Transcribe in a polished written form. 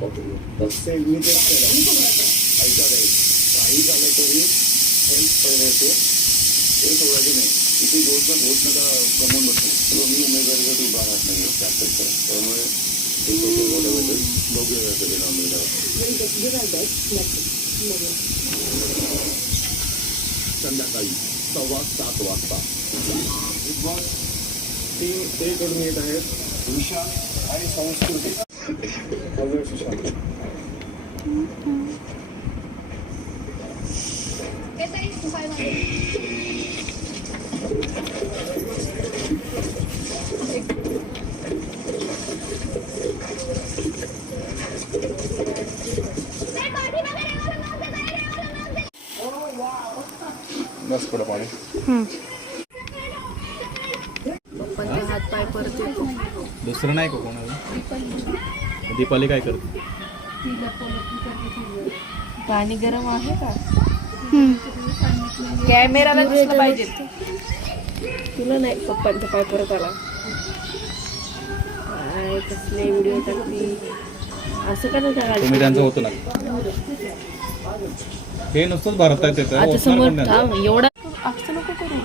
तसे मी तेच केलं. ऐका नाही, काही झालं तरी हेल्प पहिले येते, हे सोडायचे नाही. किती घोट नका कमवून बसतो. मी उमेदवारीसाठी उभा राहत नाही त्यापेक्षा, त्यामुळे बघूया संध्याकाळी 7:15 वाजता बिग बॉस टीम ए कडून येत आहेत विशाल आणि संस्कृती. बस पुढे पाणी. हात पाय परत येतो. दुसरं नाही का कोणाला? दीपाली काय करते? पाणी गरम आहे का? कॅमेराला दिसलं पाहिजे. तुला नाही, पप्पांचा पाय परत आला. कसले व्हिडिओ टाकली असं का नाही? तुम्ही त्यांचं होतं ना, हे नुसतंच भरतायत. आता समोर थांब, एवढा असं नको करू.